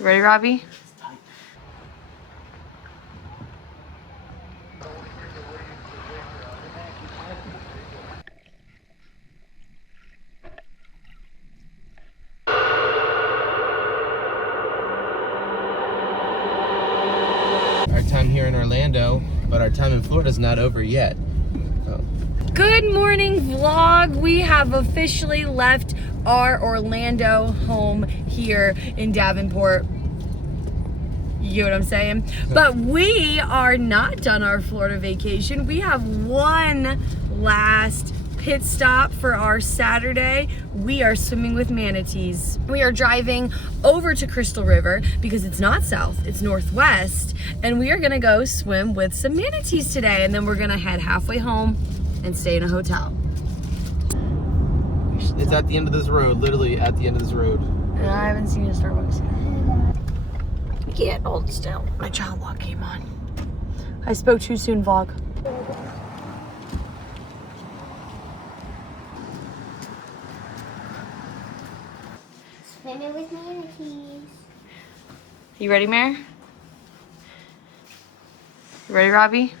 You ready, Robbie? Our time here in Orlando, but our time in Florida is not over yet. Oh. Good morning, vlog. We have officially left our Orlando home here in Davenport. You get what I'm saying? But we are not done our Florida vacation. We have one last pit stop for our Saturday. We are swimming with manatees. We are driving over to Crystal River because it's not south, it's northwest, and we are gonna go swim with some manatees today, and then we're gonna head halfway home and stay in a hotel. It's at the end of this road, literally at the end of this road. And I haven't seen a Starbucks yet. I can't hold still. My child lock came on. I spoke too soon, vlog. Swimming with manatees. You ready, Mare? You ready, Robbie?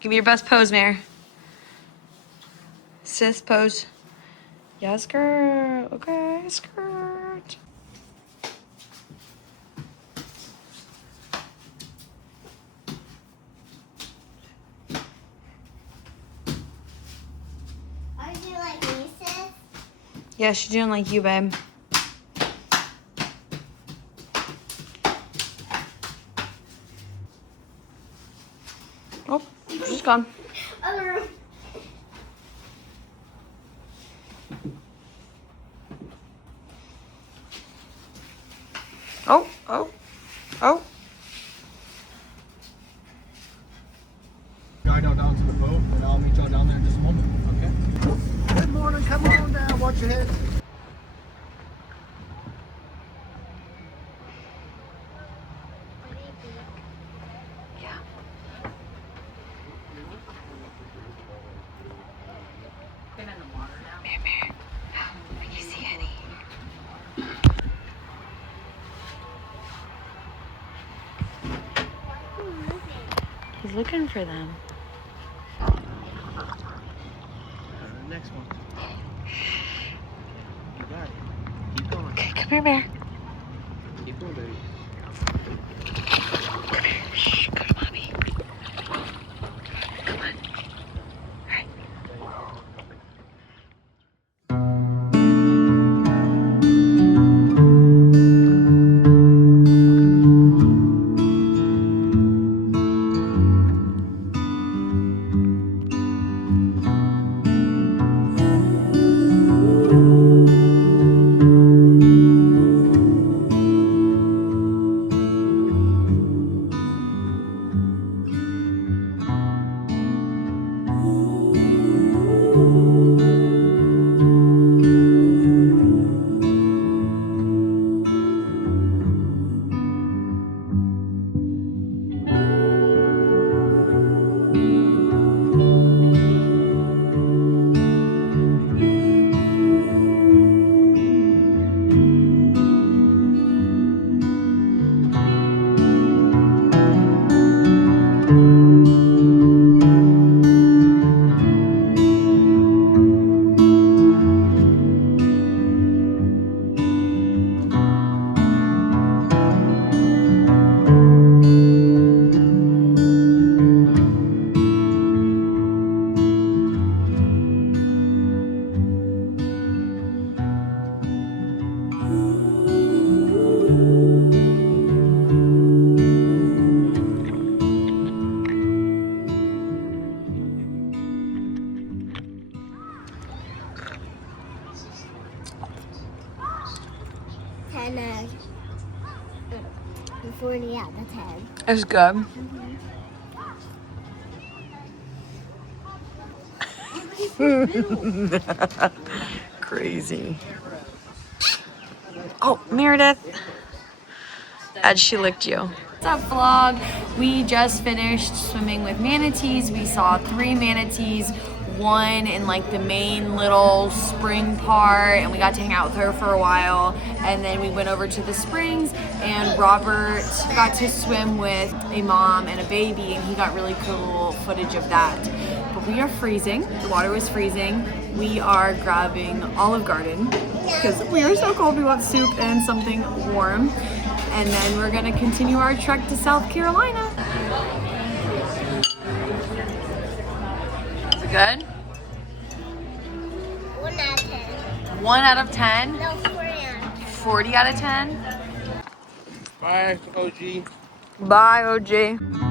Give me your best pose, Mare. Sis, pose. Yeah, skirt. Okay, skirt. Are you like me, sis? Yeah, she's doing like you, babe. Oh, she's gone. Other room. Oh, oh, oh. Guide y'all down to the boat, and I'll meet y'all down there in just a moment, okay? Good morning, come on down, watch your head. Yeah. Mare, can you see any? He's looking for them. The next one. You got it. Keep going. Okay, come here, Mare. Keep going, baby. Come here. Shh, go to mommy. Come on. All right. And 40 out of 10. It's good. Crazy. Oh, Meredith. As she licked you. What's up, vlog? We just finished swimming with manatees. We saw 3 manatees, one in like the main little spring part, and we got to hang out with her for a while. And then we went over to the springs, and Robert got to swim with a mom and a baby, and he got really cool footage of that. But we are freezing. The water was freezing. We are grabbing Olive Garden because we are so cold. We want soup and something warm. And then we're gonna continue our trek to South Carolina. Is it good? 1 out of 10. 1 out of 10? No, 40 out of 10. 40 out of 10? Bye, OG. Bye, OG.